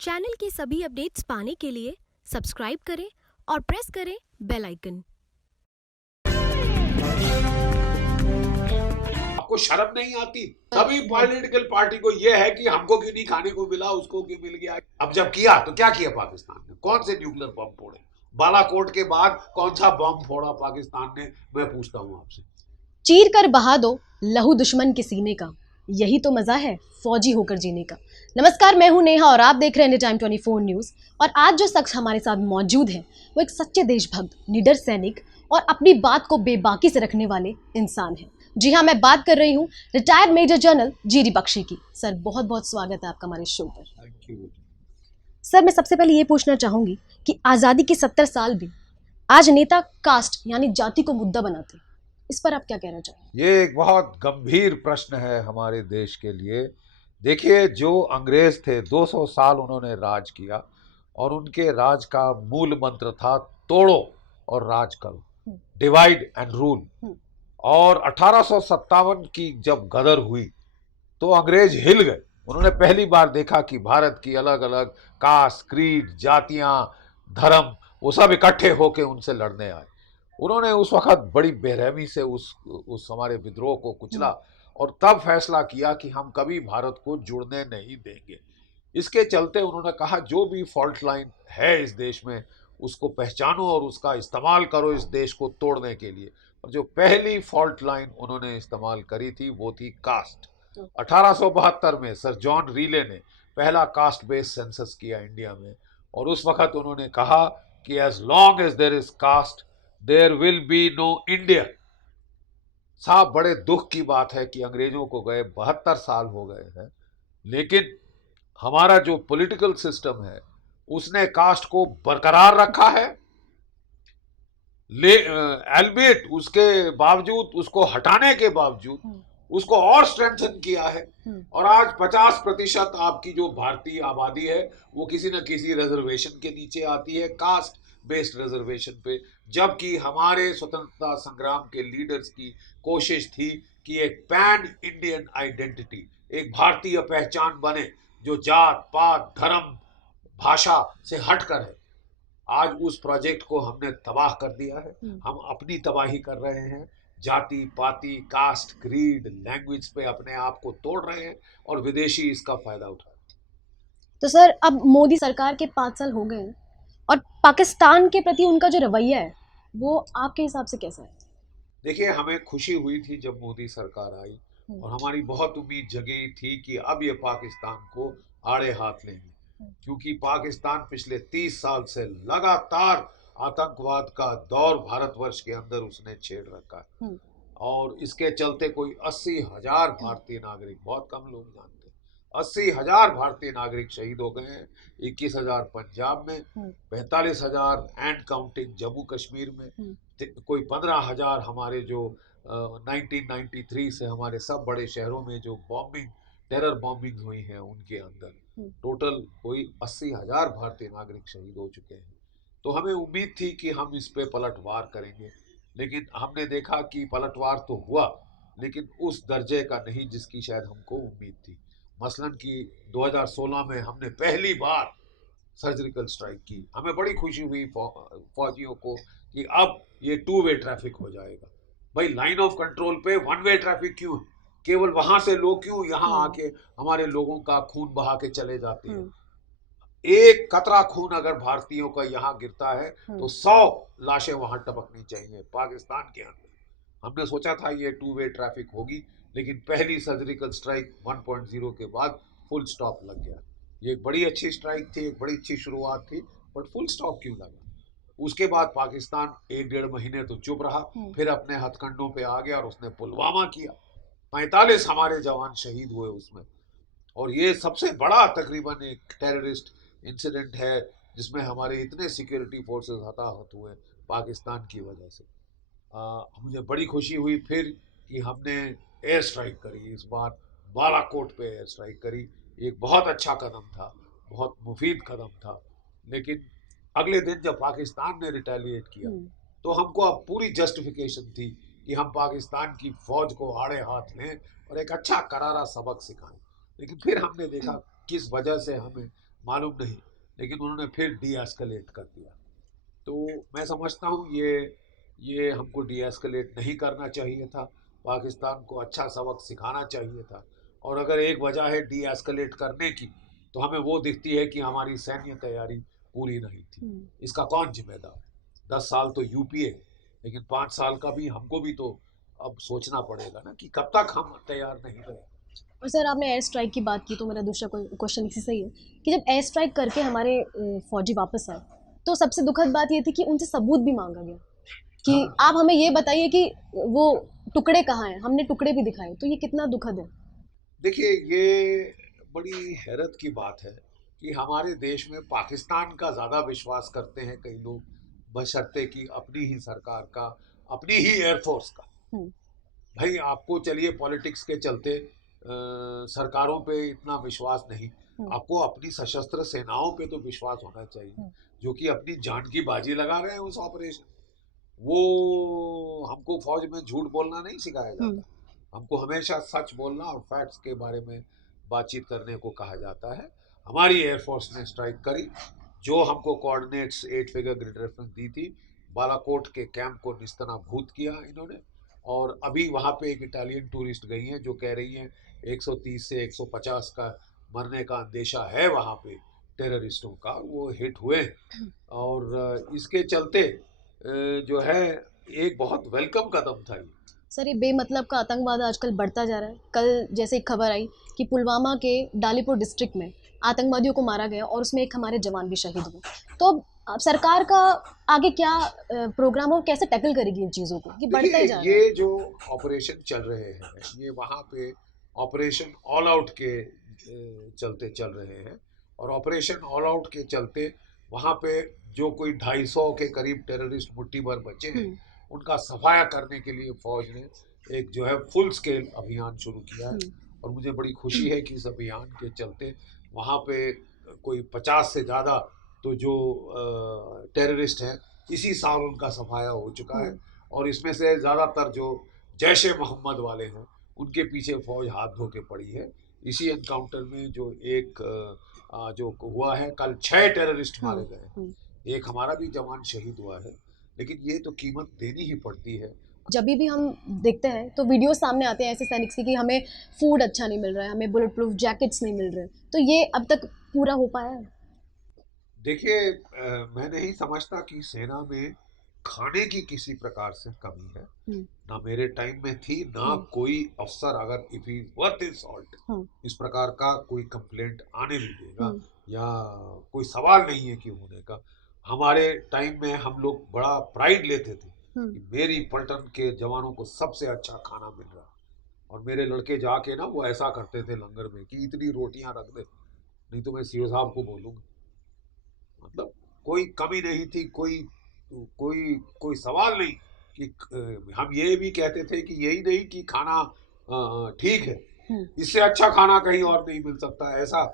Channel की सभी updates पाने के लिए सब्सक्राइब करें और प्रेस करें बेल आइकन। आपको शर्म नहीं आती? सभी पॉलिटिकल पार्टी को यह है कि हमको क्यों नहीं खाने को मिला, उसको क्यों मिल गया। अब जब किया तो क्या किया पाकिस्तान ने? कौन से न्यूक्लियर बम फोड़े? बालाकोट के बाद कौन सा बम फोड़ा पाकिस्तान ने? मैं पूछता हूं आपसे। चीर कर बहा दो लहू दुश्मन के सीने का, यही तो मजा है फौजी होकर जीने का। नमस्कार, मैं हूं नेहा और आप देख रहे हैं टाइम 24 न्यूज। और आज जो शख्स हमारे साथ मौजूद है वो एक सच्चे देशभक्त, निडर सैनिक और अपनी बात को बेबाकी से रखने वाले इंसान हैं। जी हाँ, मैं बात कर रही हूँ retired major general GD Bakshi की। सर, बहुत बहुत स्वागत है आपका हमारे शो पर। Thank you. सर, मैं सबसे पहले ये पूछना चाहूंगी कि आज़ादी के 70 साल भी आज नेता कास्ट यानी जाति को मुद्दा बनाते हैं, इस पर आप क्या कहना चाहेंगे? ये एक बहुत गंभीर प्रश्न है हमारे देश के लिए। देखिए, जो अंग्रेज थे 200 साल उन्होंने राज किया और उनके राज का मूल मंत्र था तोड़ो और राज करो, डिवाइड एंड रूल। और 1857 की जब गदर हुई तो अंग्रेज हिल गए। उन्होंने पहली बार देखा कि भारत की अलग अलग कास्ट, क्रीड, जातियां, धर्म, वो सब इकट्ठे होकर उनसे लड़ने आए। उन्होंने उस वक्त बड़ी बेरहमी से उस हमारे विद्रोह को कुचला और तब फैसला किया कि हम कभी भारत को जुड़ने नहीं देंगे। इसके चलते उन्होंने कहा जो भी फॉल्ट लाइन है इस देश में उसको पहचानो और उसका इस्तेमाल करो इस देश को तोड़ने के लिए। और जो पहली फॉल्ट लाइन उन्होंने इस्तेमाल करी थी वो थी कास्ट। 1872 में सर जॉन रीले ने पहला कास्ट बेस्ड सेंसस किया इंडिया में और उस वक्त उन्होंने कहा कि as long as there is caste there will be no India. साहब, बड़े दुख की बात है कि अंग्रेजों को गए 72 साल हो गए हैं, लेकिन हमारा जो पॉलिटिकल सिस्टम है उसने कास्ट को बरकरार रखा है। एल्बिट उसके बावजूद, उसको हटाने के बावजूद उसको और स्ट्रेंथन किया है। और आज 50% आपकी जो भारतीय आबादी है वो किसी न किसी रिजर्वेशन के नीचे आती है, कास्ट बेस्ड रिजर्वेशन पे। जबकि हमारे स्वतंत्रता संग्राम के लीडर्स की कोशिश थी कि एक पैन इंडियन आइडेंटिटी, एक भारतीय पहचान बने जो जात पात धर्म भाषा से हटकर है। आज उस प्रोजेक्ट को हमने तबाह कर दिया है। हम अपनी तबाही कर रहे हैं, जाति पाति, कास्ट, क्रीड, लैंग्वेज पे अपने आप को तोड़ रहे हैं और विदेशी इसका फायदा उठा रहे हैं। तो सर, अब मोदी सरकार के 5 साल हो गए और पाकिस्तान के प्रति उनका जो रवैया है वो आपके हिसाब से कैसा है? देखिए, हमें खुशी हुई थी जब मोदी सरकार आई और हमारी बहुत उम्मीद जगी थी कि अब ये पाकिस्तान को आड़े हाथ लेंगे, क्योंकि पाकिस्तान पिछले 30 साल से लगातार आतंकवाद का दौर भारतवर्ष के अंदर उसने छेड़ रखा है। और इसके चलते कोई 80,000 भारतीय नागरिक, बहुत कम लोग जानते हैं, 80,000 भारतीय नागरिक शहीद हो गए हैं। 21,000 पंजाब में, 45,000 एंड काउंटिंग जम्मू कश्मीर में, कोई 15,000 हमारे जो 1993 से हमारे सब बड़े शहरों में जो बॉम्बिंग, टेरर बॉम्बिंग हुई हैं उनके अंदर टोटल कोई 80,000 भारतीय नागरिक शहीद हो चुके हैं। तो हमें उम्मीद थी कि हम इस पे पलटवार करेंगे, लेकिन हमने देखा कि पलटवार तो हुआ लेकिन उस दर्जे का नहीं जिसकी शायद हमको उम्मीद थी। मसलन कि 2016 में हमने पहली बार सर्जिकल स्ट्राइक की। हमें बड़ी खुशी हुई फौजियों को कि अब ये 2 वे ट्रैफिक हो जाएगा। भाई, लाइन ऑफ कंट्रोल पे 1 वे ट्रैफिक क्यों है? केवल वहां से लोग क्यों यहाँ आके हमारे लोगों का खून बहा के चले जाते हैं? एक कतरा खून अगर भारतीयों का यहाँ गिरता है तो 100 लाशें वहां टपकनी चाहिए पाकिस्तान के अंदर। हमने सोचा था ये 2 वे ट्रैफिक होगी, लेकिन पहली सर्जिकल स्ट्राइक 1.0 के बाद फुल स्टॉप लग गया। ये एक बड़ी अच्छी स्ट्राइक थी, एक बड़ी अच्छी शुरुआत थी, बट फुल स्टॉप क्यों लगा? उसके बाद पाकिस्तान 1-1.5 महीने तो चुप रहा, फिर अपने हथकंडों पे आ गया और उसने पुलवामा किया। 45 हमारे जवान शहीद हुए उसमें। और ये सबसे बड़ा तकरीबन एक टेररिस्ट इंसिडेंट है जिसमें हमारे इतने सिक्योरिटी फोर्सेस हताहत हुए पाकिस्तान की वजह से। मुझे बड़ी खुशी हुई फिर कि हमने एयर स्ट्राइक करी, इस बार बालाकोट पे एयर स्ट्राइक करी। एक बहुत अच्छा कदम था, बहुत मुफीद कदम था। लेकिन अगले दिन जब पाकिस्तान ने रिटेलिएट किया तो हमको अब पूरी जस्टिफिकेशन थी कि हम पाकिस्तान की फौज को आड़े हाथ लें और एक अच्छा करारा सबक सिखाएं। लेकिन फिर हमने देखा किस वजह से हमें मालूम नहीं, लेकिन उन्होंने फिर डी एस्केलेट कर दिया। तो मैं समझता हूँ ये हमको डी एस्केलेट नहीं करना चाहिए था, पाकिस्तान को अच्छा सबक सिखाना चाहिए था। और अगर एक वजह है डी एस्केलेट करने की, तो हमें वो दिखती है कि हमारी सैन्य तैयारी पूरी नहीं थी। इसका कौन जिम्मेदार है? 10 साल तो यूपीए, लेकिन 5 साल का भी हमको भी तो अब सोचना पड़ेगा ना कि कब तक हम तैयार नहीं रहे। और सर आपने एयर स्ट्राइक की बात की, तो मेरा दूसरा क्वेश्चन इसी से ही है कि जब एयर स्ट्राइक करके हमारे फौजी वापस आए, तो सबसे दुखद बात ये थी कि उनसे सबूत भी मांगा गया कि आप हमें ये बताइए कि वो टुकड़े कहाँ हैं, हमने टुकड़े भी दिखाए, तो ये कितना दुखद है। देखिए, ये बड़ी हैरत की बात है कि हमारे देश में पाकिस्तान का ज़्यादा विश्वास करते हैं कई लोग, बशर्ते कि अपनी ही सरकार का, अपनी ही एयरफोर्स का। भाई आपको चलिए पॉलिटिक्स के चलते सरकारों पे इतना विश्वास नहीं, आपको अपनी सशस्त्र सेनाओं पे तो विश्वास होना चाहिए, जो कि अपनी जान की बाजी लगा रहे हैं उस ऑपरेशन। वो हमको फौज में झूठ बोलना नहीं सिखाया जाता, हमको हमेशा सच बोलना और फैक्ट्स के बारे में बातचीत करने को कहा जाता है। हमारी एयरफोर्स ने स्ट्राइक करी, जो हमको कोऑर्डिनेट्स 8 फिगर ग्रिड रेफरेंस दी थी, बालाकोट के कैंप को निस्तनाभूत किया इन्होंने। और अभी वहाँ पे एक इटालियन टूरिस्ट गई हैं जो कह रही हैं 130 से 150 का मरने का अंदेशा है वहाँ पे टेररिस्टों का, वो हिट हुए। और इसके चलते जो है एक बहुत वेलकम कदम था ये। सर ये बेमतलब का आतंकवाद आजकल बढ़ता जा रहा है। कल जैसे एक खबर आई कि पुलवामा के डालीपुर डिस्ट्रिक्ट में आतंकवादियों को मारा गया और उसमें एक हमारे जवान भी शहीद हुए। तो अब सरकार का आगे क्या प्रोग्राम और कैसे टैकल करेगी इन चीज़ों को कि बढ़ता ही जा रहा है? ये जो ऑपरेशन चल रहे हैं, ये वहाँ पे ऑपरेशन ऑल आउट के चलते चल रहे हैं। और ऑपरेशन ऑल आउट के चलते वहाँ पे जो कोई 250 के करीब टेररिस्ट मुट्ठी भर बचे हैं, उनका सफाया करने के लिए फौज ने एक जो है फुल स्केल अभियान शुरू किया है। और मुझे बड़ी खुशी है कि इस अभियान के चलते वहाँ पे कोई 50 से ज़्यादा तो जो टेररिस्ट हैं, इसी साल उनका सफाया हो चुका है। और इसमें से ज़्यादातर जो जैश ए मोहम्मद वाले हैं, उनके पीछे फौज हाथ धो के पड़ी है। इसी एनकाउंटर में जो एक जो हुआ है, कल 6 टेररिस्ट मारे गए, एक हमारा भी जवान शहीद हुआ है। लेकिन ये तो कीमत देनी ही पड़ती है। जब भी हम देखते हैं तो वीडियो सामने आते हैं ऐसे सैनिक की कि हमें फूड अच्छा नहीं मिल रहा है, हमें बुलेट प्रूफ जैकेट्स नहीं मिल रहे, तो ये अब तक पूरा हो पाया है? देखिए, मैं नहीं समझता कि सेना में खाने की किसी प्रकार से कमी है। ना मेरे टाइम में थी, ना कोई अफसर अगर if he worth it salt इस प्रकार का कोई कंप्लेंट आने भी देगा, या कोई सवाल नहीं है कि होने का। हमारे टाइम में हम लोग बड़ा प्राइड लेते थे कि मेरी पलटन के जवानों को सबसे अच्छा खाना मिल रहा। और मेरे लड़के जाके ना वो ऐसा करते थे लंगर में कि इतनी रोटियां रख दे, नहीं तो मैं सीओ साहब को बोलूँगा। मतलब कोई कमी नहीं थी, कोई सवाल नहीं कि हम ये भी कहते थे कि यही नहीं कि खाना ठीक है, इससे अच्छा खाना कहीं और नहीं मिल सकता, ऐसा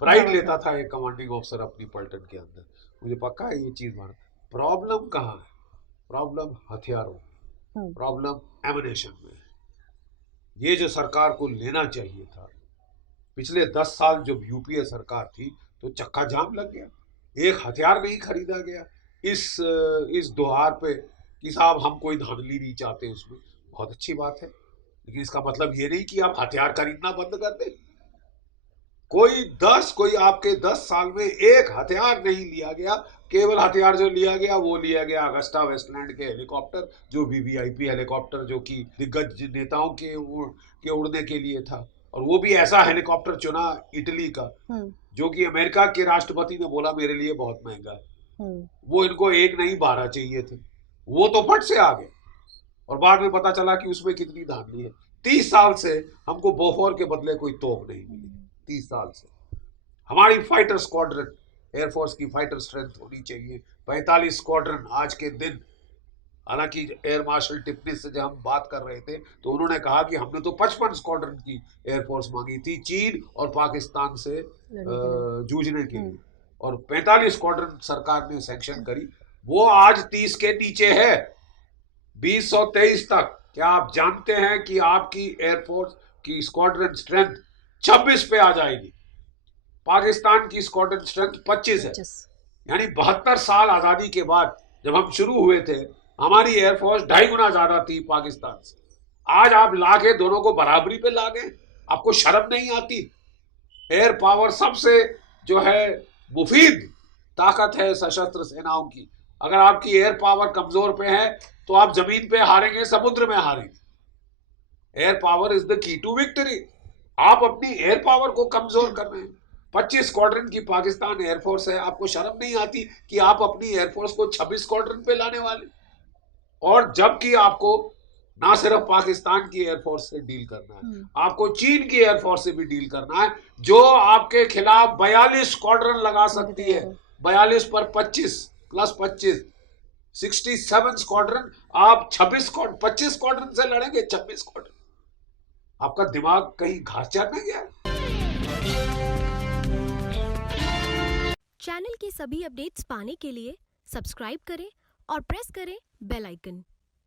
प्राइड लेता था एक कमांडिंग ऑफिसर अपनी पलटन के अंदर। मुझे पक्का है ये चीज माना। प्रॉब्लम कहाँ है? प्रॉब्लम हथियारों, प्रॉब्लम एमिनेशन में है। ये जो सरकार को लेना चाहिए था, पिछले 10 साल जब यूपीए सरकार थी तो चक्का जाम लग गया, एक हथियार नहीं खरीदा गया। इस दोहार पे कि साहब हम कोई धांधली नहीं चाहते, उसमें बहुत अच्छी बात है, लेकिन इसका मतलब ये नहीं कि आप हथियार खरीदना बंद कर दें। कोई आपके 10 साल में एक हथियार नहीं लिया गया। केवल हथियार जो लिया गया वो लिया गया अगस्टा वेस्टलैंड के हेलीकॉप्टर, जो वीवीआईपी हेलीकॉप्टर, जो कि दिग्गज नेताओं के उड़ने के लिए था। और वो भी ऐसा हेलीकॉप्टर चुना इटली का, जो कि अमेरिका के राष्ट्रपति ने बोला मेरे लिए बहुत महंगा है। वो इनको 1 नहीं 12 चाहिए थे, वो तो फट से आ गए। और बाद में पता चला कि उसमें कितनी धांधली है। 30 साल से हमको बोफोर के बदले कोई तोप नहीं मिली। 30 साल से हमारी फाइटर स्क्वाड्रन, एयरफोर्स की फाइटर स्ट्रेंथ होनी चाहिए 45 स्क्वाड्रन आज के दिन। हालांकि एयर मार्शल टिप्पणी से जब हम बात कर रहे थे तो उन्होंने कहा कि हमने तो 55 स्क्वाड्रन की एयरफोर्स मांगी थी चीन और पाकिस्तान से जूझने के लिए, और 45 स्क्वाड्रन सरकार ने सैंक्शन करी। वो आज 30 के नीचे है, 2023 तक। क्या आप जानते हैं कि आपकी एयरफोर्स की स्क्वाड्रन स्ट्रेंथ 26 पे आ जाएगी? पाकिस्तान की स्क्वाड्रन स्ट्रेंथ 25 है। 25। यानी 72 साल आजादी के बाद जब हम शुरू हुए थे, हमारी एयरफोर्स 2.5 गुना ज्यादा थी पाकिस्तान से। आज आप ला के दोनों को बराबरी पे ला गए, आपको शर्म नहीं आती? एयर पावर सबसे जो है मुफीद ताकत है सशस्त्र सेनाओं की। अगर आपकी एयर पावर कमजोर पे है तो आप जमीन पे हारेंगे, समुद्र में हारेंगे। Air power is the key to victory. आप अपनी एयर पावर को कमजोर कर रहे हैं। 25 स्क्वाड्रन की पाकिस्तान एयरफोर्स है, आपको शर्म नहीं आती कि आप अपनी एयरफोर्स को 26 स्क्वाड्रन पे लाने वाले? और जबकि आपको ना सिर्फ पाकिस्तान की एयरफोर्स से डील करना है, आपको चीन की एयरफोर्स से भी डील करना है, जो आपके खिलाफ 42 स्क्वाड्रन लगा सकती है। 42 पर 25 प्लस 25 67 स्क्वाड्रन। आप 25 स्क्वाड्रन से लड़ेंगे, 26 स्क्वाड्रन। आपका दिमाग कहीं घास चाटने गया है? चैनल की सभी अपडेट्स पाने के लिए सब्सक्राइब करें और प्रेस करें बेल आइकन।